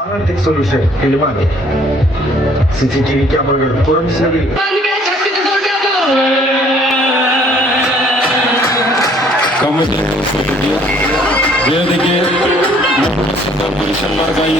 Analytic Solution Kilimani CCTV ക്യാമറകൾ കുറഞ്ഞ ചെലവിൽ വേദിക്ക് പുരുഷന്മാർക്കായി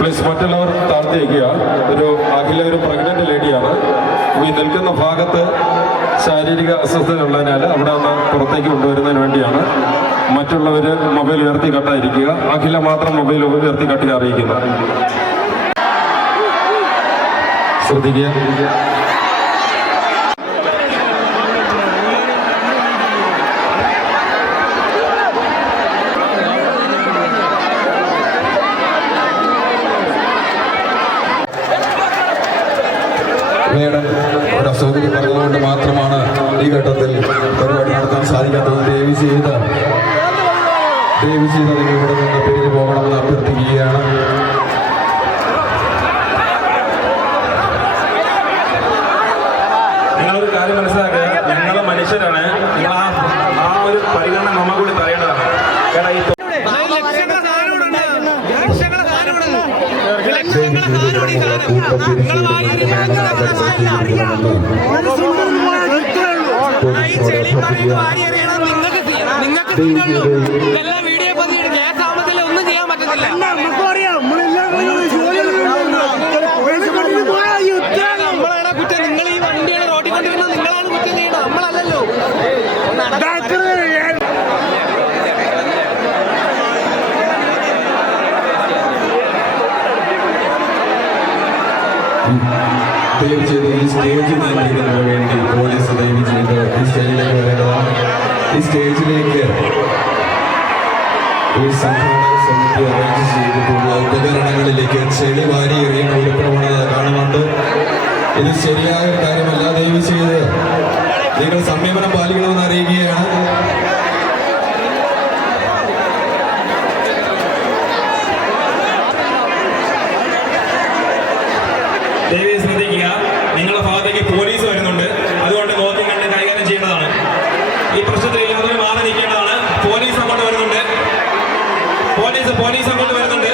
പ്ലീസ് മറ്റുള്ളവർ താഴ്ത്തിയേക്കുക. അഖില ഒരു പ്രഗ്നന്റ് ലേഡിയാണ്. ഈ നിൽക്കുന്ന ഭാഗത്ത് ശാരീരിക അസ്വസ്ഥത ഉള്ളതിനാൽ അവിടെ നിന്ന് പുറത്തേക്ക് കൊണ്ടുവരുന്നതിന് വേണ്ടിയാണ്. മറ്റുള്ളവർ മൊബൈൽ ഉയർത്തി കട്ടായിരിക്കുക. അഖില മാത്രം മൊബൈൽ ഉയർത്തി കട്ടി അറിയിക്കുന്നു. ശ്രദ്ധിക്കുക. ഒരു അസൗകര്യം പറഞ്ഞതുകൊണ്ട് മാത്രമാണ് ഈ ഘട്ടത്തിൽ പരിപാടി നടത്താൻ സാധിക്കാത്തത്. ദയവ് ചെയ്ത് നിങ്ങൾ ഇവിടെ നിന്ന് പിരിഞ്ഞു പോകണമെന്ന് അഭ്യർത്ഥിക്കുകയാണ്. നിങ്ങളൊരു കാര്യം മനസ്സിലാക്കുക, ഞങ്ങൾ മനുഷ്യരാണ്. നിങ്ങൾ ആ ഒരു പരിഗണന നമ്മൾ കൂടി തരേണ്ടതാണ്. വീഡിയോ കേസാമത്തില്ല, ഒന്നും ചെയ്യാൻ പറ്റത്തില്ല. നമ്മളാണ് കുറ്റം. നിങ്ങൾ ഈ വണ്ടിയാണ് റോഡിൽ കൊണ്ടിരുന്നത്, നിങ്ങളാണ് കുറ്റം ചെയ്യണം, നമ്മളല്ലല്ലോ. ദയവ് ചെയ്ത് ഈ സ്റ്റേജ് നിയന്ത്രിക്കുന്നതിന് വേണ്ടി പോലീസ് ദയവ് ചെയ്ത് ഈ സ്റ്റേജിലേക്ക് വരേണ്ടതാണ്. ഈ സ്റ്റേജിലേക്ക് ഈ സംഘാടക സമിതി അറേഞ്ച് ചെയ്തിട്ടുള്ള ഉപകരണങ്ങളിലേക്ക് ചെളി വാരി എറിയുന്ന ഒരു പ്രവണത കാണുന്നുണ്ട്. ഇത് ശരിയായ ഒരു കാര്യമല്ല. ദയവ് ചെയ്ത് നിങ്ങൾ സംയമനം പാലിക്കണമെന്ന് അറിയിക്കുകയാണ്. ദയവ് ശ്രദ്ധിക്കുക, നിങ്ങളുടെ ഭാഗത്തേക്ക് പോലീസ് വരുന്നുണ്ട്. അതുകൊണ്ട് നോക്കി കണ്ട് കൈകാര്യം ചെയ്യേണ്ടതാണ്. ഈ പ്രശ്നത്തിൽ എല്ലാവരും മാറി നിൽക്കേണ്ടതാണ്. പോലീസ് അങ്ങോട്ട് വരുന്നുണ്ട്. പോലീസ് അങ്ങോട്ട് വരുന്നുണ്ട്.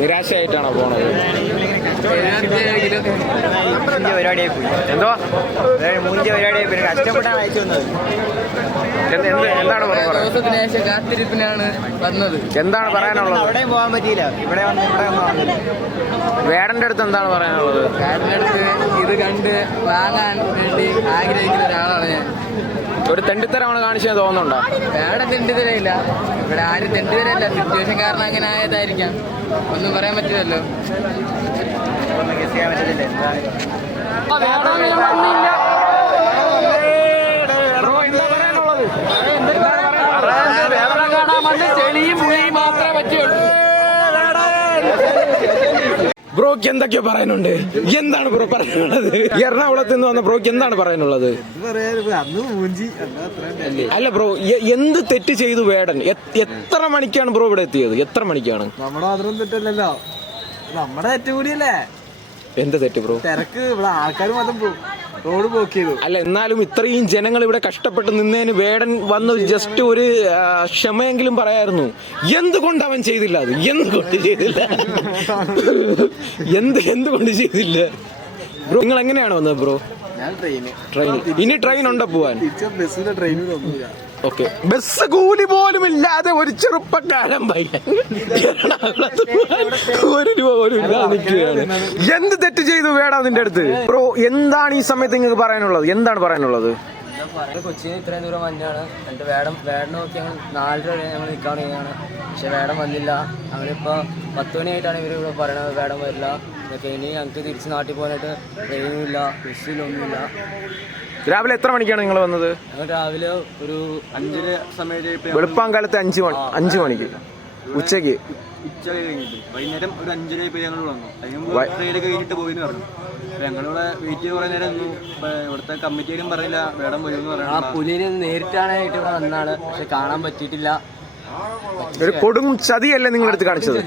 നിരാശയായിട്ടാണോ പോണത്? പരിപാടിയായി പോയി. എന്തോ മൂഞ്ച പരിപാടിയായി പോയി. കഷ്ടപ്പെട്ടാണ് അയച്ചു വന്നത്. എന്താണ് ദിവസത്തിന് ശേഷം കാത്തിരിപ്പിനാണ് വന്നത്. എന്താണ് പറയാനുള്ളത്? അവിടെയും പോകാൻ പറ്റിയില്ല. ഇവിടെ വന്നില്ല. വേടന്റെ അടുത്ത് എന്താണ് പറയാനുള്ളത്? കാടിൻ്റെ അടുത്ത് ഇത് കണ്ട് വാങ്ങാൻ വേണ്ടി ആഗ്രഹിക്കുന്ന ഒരാളാണ് ഞാൻ. ഒരു തെണ്ടിത്തരമാണ് കാണിച്ചതെന്ന് തോന്നുന്നുണ്ടോ? വേറെ തെണ്ടിതരയില്ല, ഇവിടെ ആരും തെണ്ടിതരല്ല. സിറ്റുവേഷൻ കാരണം അങ്ങനെ ആയതായിരിക്കാം, ഒന്നും പറയാൻ പറ്റുമല്ലോ. ഒന്നും ഗസ് ചെയ്യാൻ പറ്റത്തില്ല. ചെളിയും പുളിയും മാത്രമേ പറ്റുള്ളൂ. ബ്രോക്ക് എന്തൊക്കെയോ പറയാനുണ്ട്? എന്താണ് ബ്രോ പറയാനുള്ളത്? എറണാകുളത്ത് നിന്ന് വന്ന ബ്രോക്ക് എന്താണ് പറയാനുള്ളത്? അല്ല ബ്രോ, എന്ത് തെറ്റ് ചെയ്തു വേടൻ? എത്ര മണിക്കാണ് ബ്രോ ഇവിടെ എത്തിയത്? എത്ര മണിക്കാണ്? നമ്മുടെ മാത്രം തെറ്റല്ലല്ലോ, നമ്മുടെ തെറ്റ് കൂടിയല്ലേ. എന്ത് തെറ്റ് ബ്രോ? തിരക്ക് ഇവിടെ ആൾക്കാർ മാത്രം റോഡ് ബ്ലോക്ക് ചെയ്തു. അല്ല, എന്നാലും ഇത്രയും ജനങ്ങൾ ഇവിടെ കഷ്ടപ്പെട്ട് നിന്നതിന് വേടൻ വന്ന് ജസ്റ്റ് ഒരു ക്ഷമയെങ്കിലും പറയായിരുന്നു. എന്തുകൊണ്ട് അവൻ ചെയ്തില്ല? അത് എന്തുകൊണ്ട് ചെയ്തില്ല? എന്തുകൊണ്ട് ചെയ്തില്ല ബ്രോ? നിങ്ങൾ എങ്ങനെയാണ് വന്നത് ബ്രോ? ഞാൻ ട്രെയിൻ. ഇനി ട്രെയിൻ ഉണ്ടോ പോവാൻ? ബസ്സിലെ ട്രെയിനിൽ ഒന്നുമില്ല. ഓക്കെ, ബസ് കൂലി പോലും ഇല്ലാതെ ഒരു ചെറുപ്പക്കാരൻ പയ്യൻ എറണാകുളത്ത് ഒരു രൂപ പോലും ഇല്ലാതെ നിൽക്കുകയാണ്. എന്ത് തെറ്റ് ചെയ്തു വേടാ നിന്റെ അടുത്ത്? ബ്രോ, എന്താണ് ഈ സമയത്ത് നിങ്ങൾക്ക് പറയാനുള്ളത്? എന്താണ് പറയാനുള്ളത്? കൊച്ചിന് ഇത്രയും ദൂരം വന്നാണ്. എന്നിട്ട് വേടം നോക്കി ഞങ്ങൾ 4:30 വരെ ഞങ്ങൾ നിൽക്കാൻ തുടങ്ങിയാണ്. പക്ഷെ വേടം വന്നില്ല. ഞങ്ങളിപ്പോൾ 10 മണിയായിട്ടാണ് ഇവർ ഇവിടെ പറയണത് വേടം വരില്ല എന്നൊക്കെ. ഇനി ഞങ്ങൾക്ക് തിരിച്ച് നാട്ടിൽ പോകാനായിട്ട് ട്രെയിനും ഇല്ല, ബസ്സിലൊന്നുമില്ല. രാവിലെ എത്ര മണിക്കാണ് നിങ്ങൾ വന്നത്? ഞങ്ങൾ രാവിലെ ഒരു 5 സമയത്ത് വെളുപ്പാങ്കാലത്ത് 5 മണിക്ക്. ഉച്ചയ്ക്ക് ഉച്ച കഴിഞ്ഞിട്ട് വൈകുന്നേരം ഒരു 5:30 ഞങ്ങൾ വന്നു. അതിന് ട്രെയിനൊക്കെ കഴിഞ്ഞിട്ട് പോയിന്ന് പറഞ്ഞു. ഞങ്ങളിവിടെ വെയിറ്റ് ചെയ്ത് കുറെ നേരം നിന്നു. ഇവിടുത്തെ കമ്മിറ്റിയിലും പറഞ്ഞില്ല വേടം വരുമെന്ന് പറഞ്ഞു. പുലിനെ നേരിട്ടാണ് ഇവിടെ വന്നാണ്, പക്ഷെ കാണാൻ പറ്റിയിട്ടില്ല. ഒരു കൊടും ചതിയല്ലേ നിങ്ങളെടുത്ത് കാണിച്ചത്?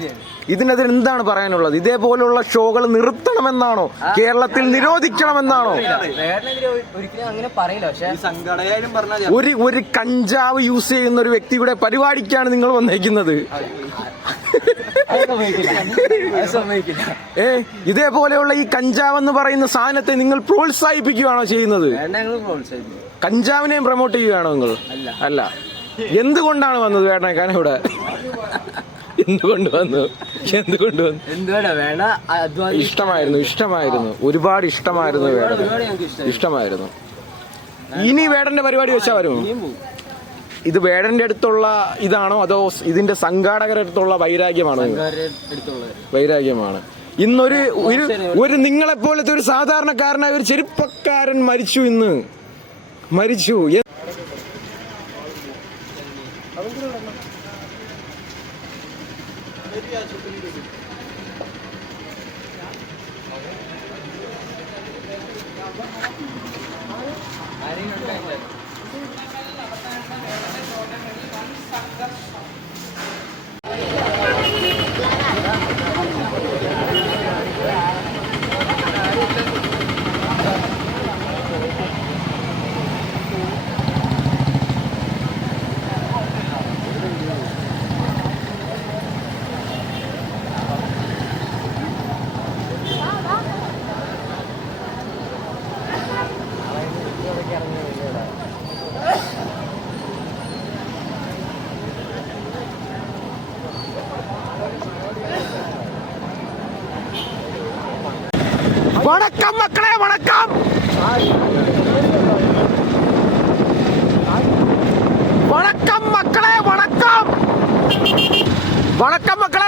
ഇതിനെതിരെ എന്താണ് പറയാനുള്ളത്? ഇതേപോലുള്ള ഷോകൾ നിർത്തണമെന്നാണോ? കേരളത്തിൽ നിരോധിക്കണമെന്നാണോ? വേടനെതിരെ ഒരിക്കലും അങ്ങനെ പറയില്ല. പക്ഷെ സംഘടനയായാലും പറഞ്ഞാൽ ഒരു കഞ്ചാവ് യൂസ് ചെയ്യുന്ന ഒരു വ്യക്തിയുടെ പരിപാടിക്കാണ് നിങ്ങൾ വന്നേക്കുന്നത്. ഇതേപോലെയുള്ള ഈ കഞ്ചാവ് എന്ന് പറയുന്ന സാധനത്തെ നിങ്ങൾ പ്രോത്സാഹിപ്പിക്കുകയാണോ ചെയ്യുന്നത്? കഞ്ചാവിനെയും പ്രൊമോട്ട് ചെയ്യുകയാണോ നിങ്ങൾ? അല്ല. എന്തുകൊണ്ടാണ് വന്നത് വേടനേക്കാൻ ഇവിടെ? എന്തുകൊണ്ട് വന്നു? ഇഷ്ടമായിരുന്നു. ഒരുപാട് ഇഷ്ടമായിരുന്നു വേടൻ. ഇഷ്ടമായിരുന്നു. ഇനി വേടന്റെ പരിപാടി വെച്ചാൽ വരുമോ? ഇത് വേടന്റെ അടുത്തുള്ള ഇതാണോ അതോ ഇതിന്റെ സംഘാടകരുടെ അടുത്തുള്ള വൈരാഗ്യമാണോ? വൈരാഗ്യമാണ്. ഇന്നൊരു ഒരു നിങ്ങളെപ്പോലത്തെ ഒരു സാധാരണക്കാരനായ ഒരു ചെറുപ്പക്കാരൻ മരിച്ചു. ഇന്ന് മരിച്ചു. വണക്കം മക്കളെ, വണക്കം. വണക്കം മക്കളെ, വണക്കം. വണക്കം മക്കളെ.